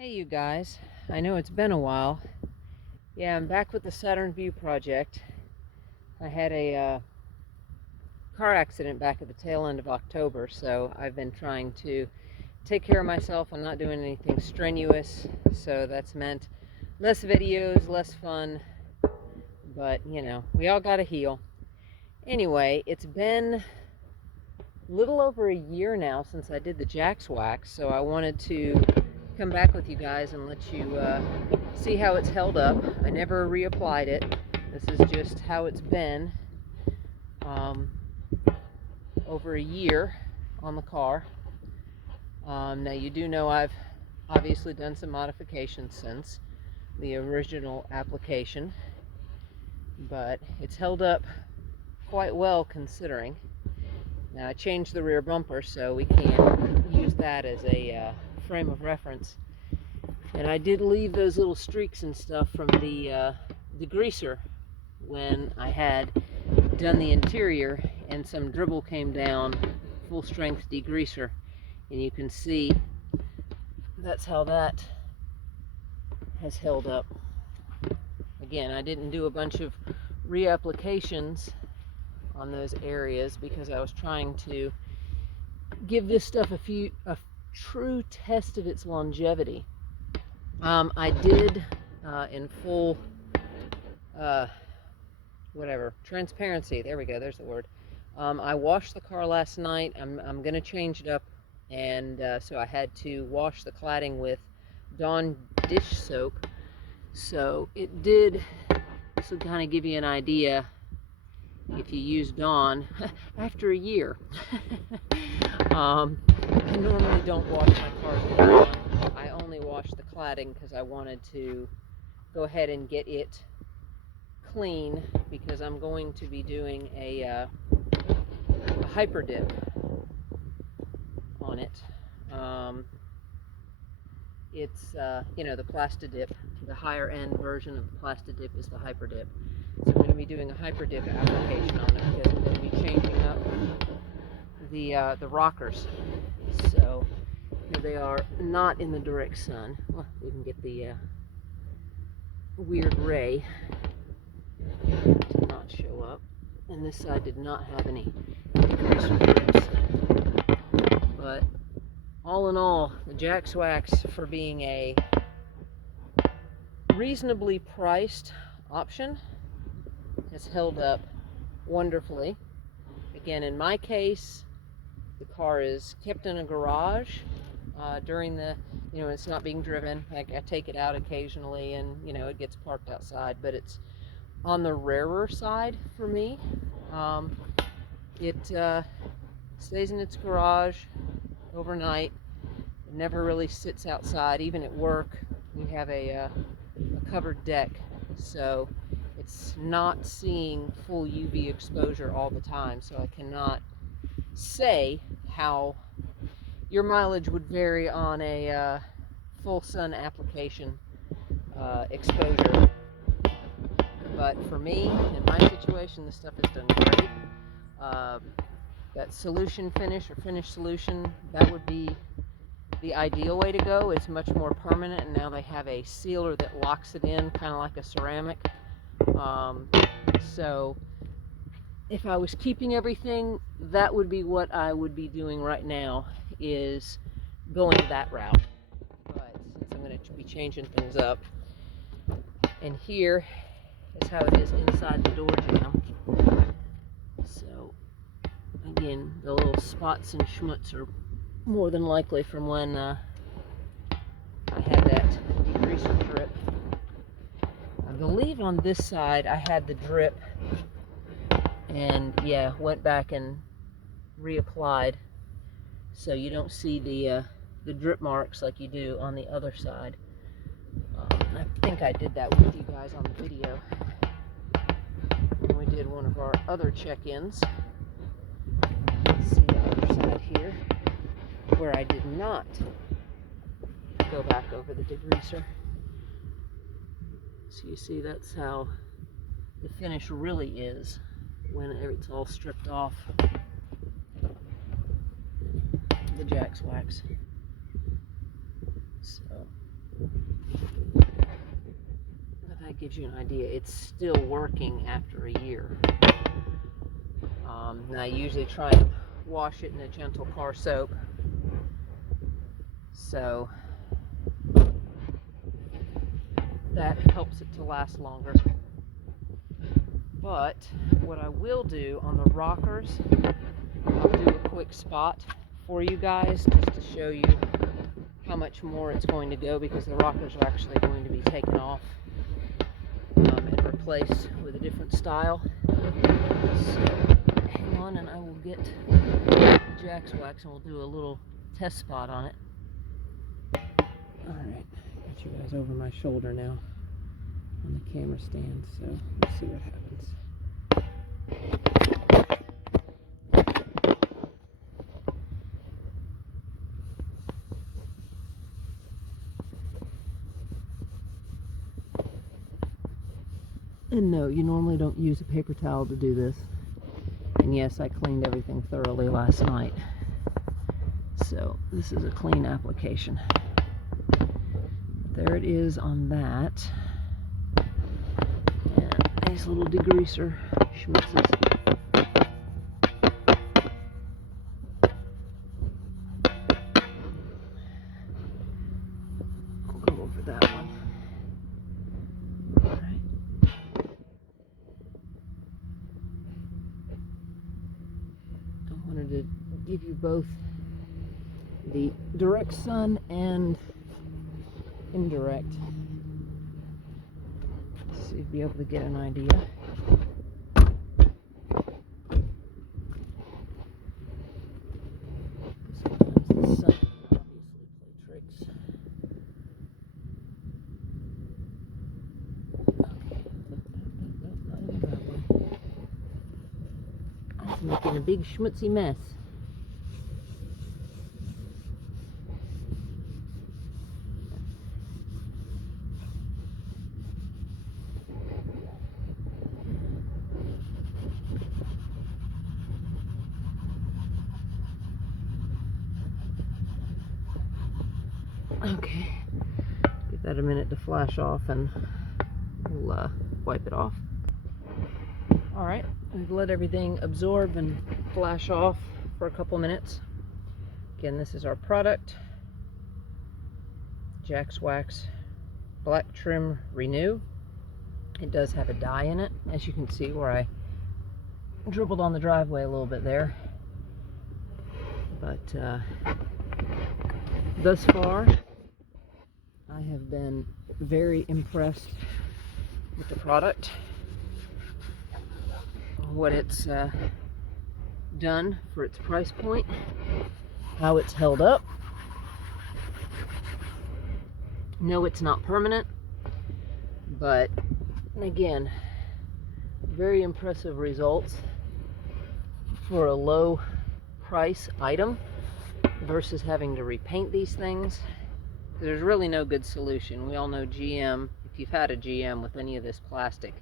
Hey you guys, I know it's been a while. Yeah, I'm back with the Saturn Vue project. I had a car accident back at the tail end of October, so I've been trying to take care of myself. I'm not doing anything strenuous, so that's meant less videos, less fun, but you know, we all gotta heal. Anyway, it's been a little over a year now since I did the Jax Wax, so I wanted to come back with you guys and let you see how it's held up. I never reapplied it. This is just how it's been over a year on the car. Now you do know I've obviously done some modifications since the original application, but it's held up quite well considering. Now I changed the rear bumper so we can use that as a frame of reference. And I did leave those little streaks and stuff from the degreaser when I had done the interior, and some dribble came down, full strength degreaser, and you can see that's how that has held up. Again, I didn't do a bunch of reapplications on those areas because I was trying to give this stuff a true test of its longevity. I did in full transparency, there we go, there's the word. I washed the car last night. I'm gonna change it up, and so I had to wash the cladding with Dawn dish soap. So it did, this will kind of give you an idea if you use Dawn after a year. I normally don't wash my cars with Dawn. I only wash the cladding because I wanted to go ahead and get it clean, because I'm going to be doing a hyper dip on it. It's you know, the Plastidip. The higher end version of the Plastidip is the hyper dip. So I'm going to be doing a hyper dip application on it because I'm going to be changing up the rockers. So here they are, not in the direct sun. Well, we can get the weird ray to not show up. And this side did not have any degreaser grips. But all in all, the Jax Wax, for being a reasonably priced option, has held up wonderfully. Again, in my case, the car is kept in a garage during the, you know, it's not being driven. I take it out occasionally and, you know, it gets parked outside, but it's on the rarer side for me. It stays in its garage overnight. It never really sits outside. Even at work, we have a covered deck, so it's not seeing full UV exposure all the time, so I cannot say how your mileage would vary on a full sun application exposure. But for me, in my situation, this stuff has done great. That solution finish, or finish solution, that would be the ideal way to go. It's much more permanent, and now they have a sealer that locks it in, kind of like a ceramic. So if I was keeping everything, that would be what I would be doing right now, is going that route. But since I'm going to be changing things up, and here is how it is inside the door jamb. So again, the little spots and schmutz are more than likely from when I had that degreaser drip. I believe on this side I had the drip, and yeah, went back and reapplied, so you don't see the drip marks like you do on the other side. I think I did that with you guys on the video when we did one of our other check-ins. See the other side here, where I did not go back over the degreaser. So you see, that's how the finish really is when it's all stripped off the Jax Wax. So But that gives you an idea. It's still working after a year. And I usually try and wash it in a gentle car soap. So that helps it to last longer. But what I will do on the rockers, I'll do a quick spot for you guys just to show you how much more it's going to go, because the rockers are actually going to be taken off and replaced with a different style. So hang on, and I will get Jax Wax and we'll do a little test spot on it. Alright, got you guys over my shoulder now on the camera stand, so let's see what happens. And no, you normally don't use a paper towel to do this. And yes, I cleaned everything thoroughly last night. So this is a clean application. There it is on that. And nice little degreaser schmutzes. I'll go over that one. Alright. I wanted to give you both the direct sun and indirect, so you'd be able to get an idea. Sometimes the sun can obviously play tricks. Okay, not in the driveway. It's making a big schmutzy mess. Okay, give that a minute to flash off and we'll wipe it off. Alright, we've let everything absorb and flash off for a couple minutes. Again, this is our product, Jax Wax Black Trim Renew. It does have a dye in it, as you can see where I dribbled on the driveway a little bit there. But thus far, I have been very impressed with the product, what it's done for its price point, how it's held up. No, it's not permanent, but again, very impressive results for a low price item versus having to repaint these things. There's really no good solution. We all know GM, if you've had a GM with any of this plastic,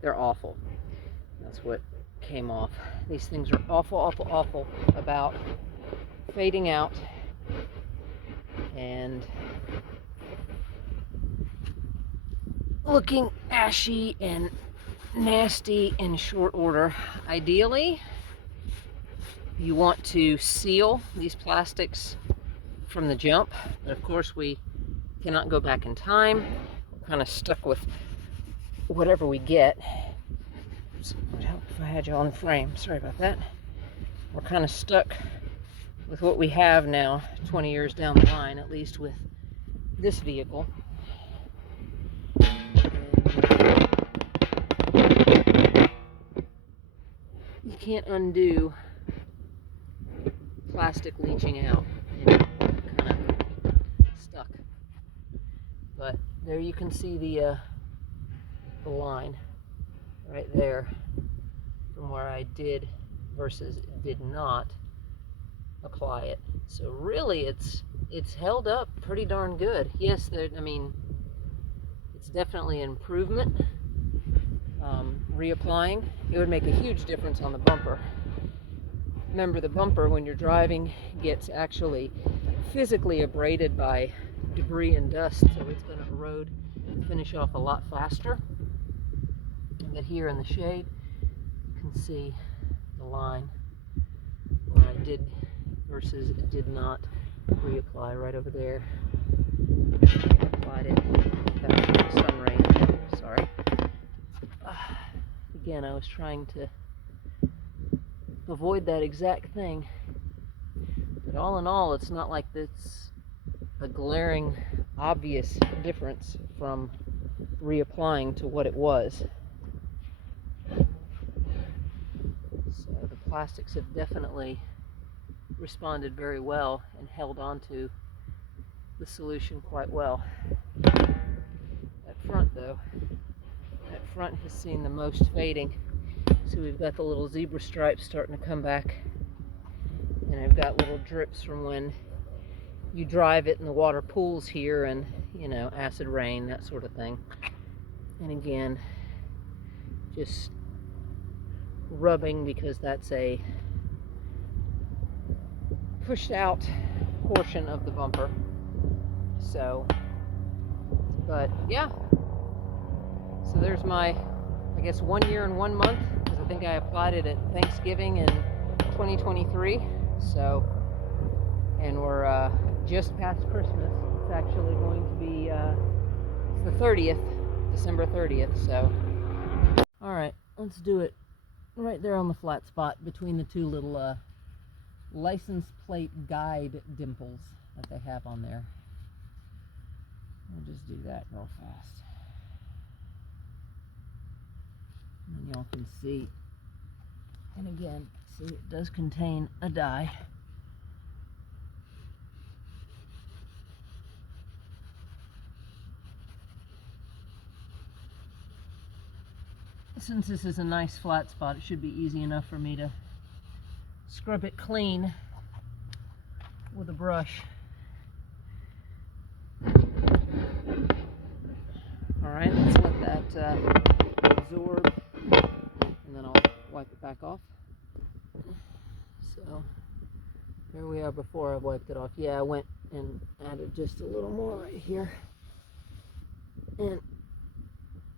they're awful. That's what came off. These things are awful, awful, awful about fading out and looking ashy and nasty in short order. Ideally, you want to seal these plastics from the jump, but of course we cannot go back in time. We're kind of stuck with whatever we get. It would help if I had you on the frame. Sorry about that. We're kind of stuck with what we have now, 20 years down the line, at least with this vehicle. You can't undo plastic leaching out. Kind of stuck. But there you can see the line right there from where I did versus did not apply it. So really it's held up pretty darn good. Yes, I mean, it's definitely an improvement. Reapplying, it would make a huge difference on the bumper. Remember, the bumper when you're driving gets actually physically abraded by debris and dust, so it's going to erode and finish off a lot faster. But here in the shade, you can see the line where I did versus did not reapply right over there. Applied it. That sun rain. Sorry. Again, I was trying to avoid that exact thing. But all in all, it's not like it's a glaring, obvious difference from reapplying to what it was. So the plastics have definitely responded very well and held on to the solution quite well. That front though, that front has seen the most fading. So we've got the little zebra stripes starting to come back, and I've got little drips from when you drive it and the water pools here, and you know, acid rain, that sort of thing. And again, just rubbing because that's a pushed out portion of the bumper. So, but yeah, so there's my, I guess, 1 year and 1 month, because I think I applied it at Thanksgiving in 2023. So, and we're just past Christmas. It's actually going to be the 30th, December 30th. So, all right, let's do it right there on the flat spot between the two little license plate guide dimples that they have on there. We'll just do that real fast. And y'all can see, and again, see, it does contain a dye. Since this is a nice flat spot, it should be easy enough for me to scrub it clean with a brush. Alright, let's let that absorb, and then I'll wipe it back off. So, here we are before I wiped it off. Yeah, I went and added just a little more right here, and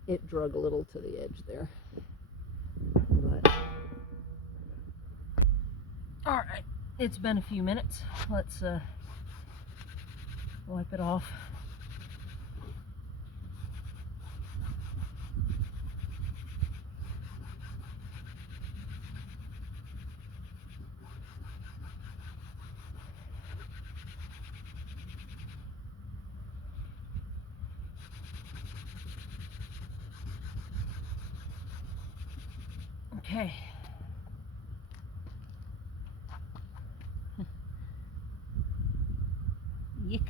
it drug a little to the edge there. But, alright, it's been a few minutes. Let's wipe it off. Okay. Yick.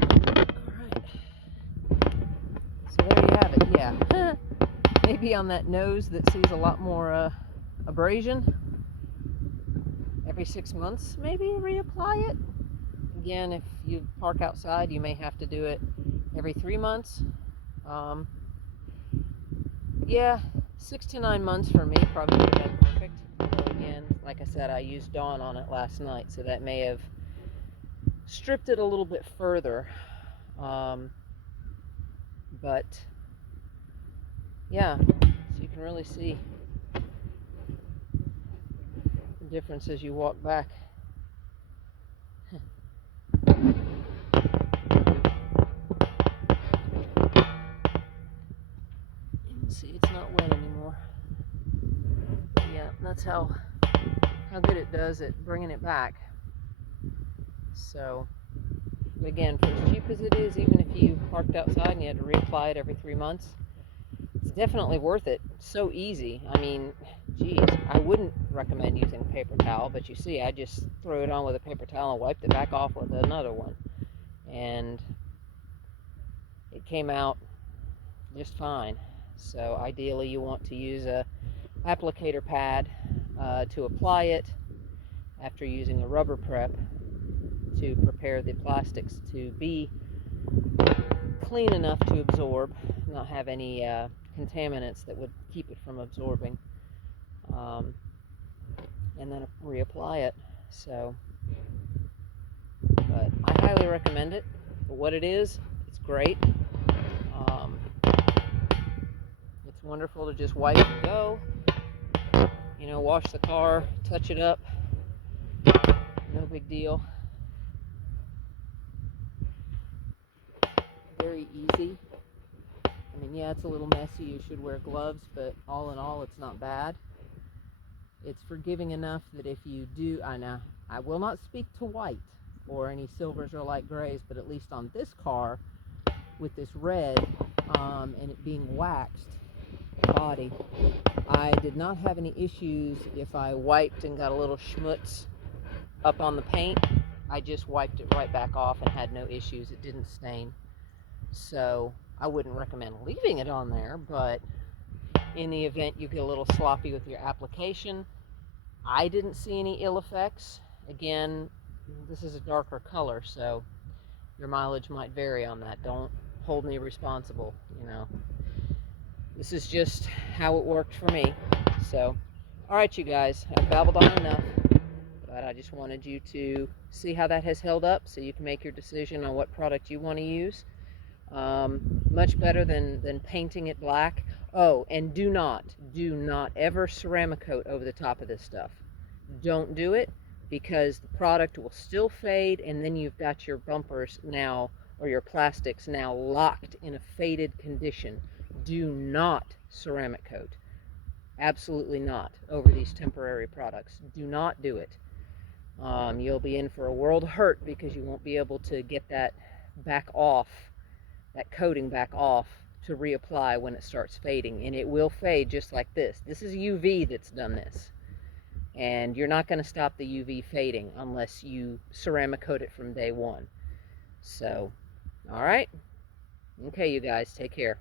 Alright. So there you have it. Yeah. Maybe on that nose that sees a lot more abrasion. Every 6 months, maybe reapply it. Again, if you park outside, you may have to do it every 3 months. Yeah. 6 to 9 months for me probably would have been perfect. But again, like I said, I used Dawn on it last night, so that may have stripped it a little bit further. But yeah, so you can really see the difference as you walk back. See, it's not wet anymore. But yeah, that's how good it does at bringing it back. So, but again, for as cheap as it is, even if you parked outside and you had to reapply it every 3 months, it's definitely worth it. It's so easy. I mean, geez, I wouldn't recommend using a paper towel, but you see, I just threw it on with a paper towel and wiped it back off with another one, and it came out just fine. So ideally you want to use a applicator pad to apply it after using a rubber prep to prepare the plastics to be clean enough to absorb, not have any contaminants that would keep it from absorbing, and then reapply it. So, but I highly recommend it. for what it is, it's great. It's wonderful to just wipe and go. You know, wash the car, touch it up. No big deal. Very easy. I mean, yeah, it's a little messy. You should wear gloves, but all in all, it's not bad. It's forgiving enough that if you do, I will not speak to white or any silvers or light grays, but at least on this car, with this red and it being waxed body, I did not have any issues if I wiped and got a little schmutz up on the paint. I just wiped it right back off and had no issues. It didn't stain. So I wouldn't recommend leaving it on there, but in the event you get a little sloppy with your application, I didn't see any ill effects. Again, this is a darker color, so your mileage might vary on that. Don't hold me responsible, you know. This is just how it worked for me. So, all right, you guys, I've babbled on enough, but I just wanted you to see how that has held up so you can make your decision on what product you want to use. Much better than painting it black. Oh, and do not ever ceramic coat over the top of this stuff. Don't do it, because the product will still fade, and then you've got your bumpers now, or your plastics now, locked in a faded condition. Do not ceramic coat. Absolutely not over these temporary products. Do not do it. You'll be in for a world of hurt because you won't be able to get that back off, that coating back off, to reapply when it starts fading. And it will fade just like this. This is UV that's done this. And you're not going to stop the UV fading unless you ceramic coat it from day one. So, all right. Okay, you guys, take care.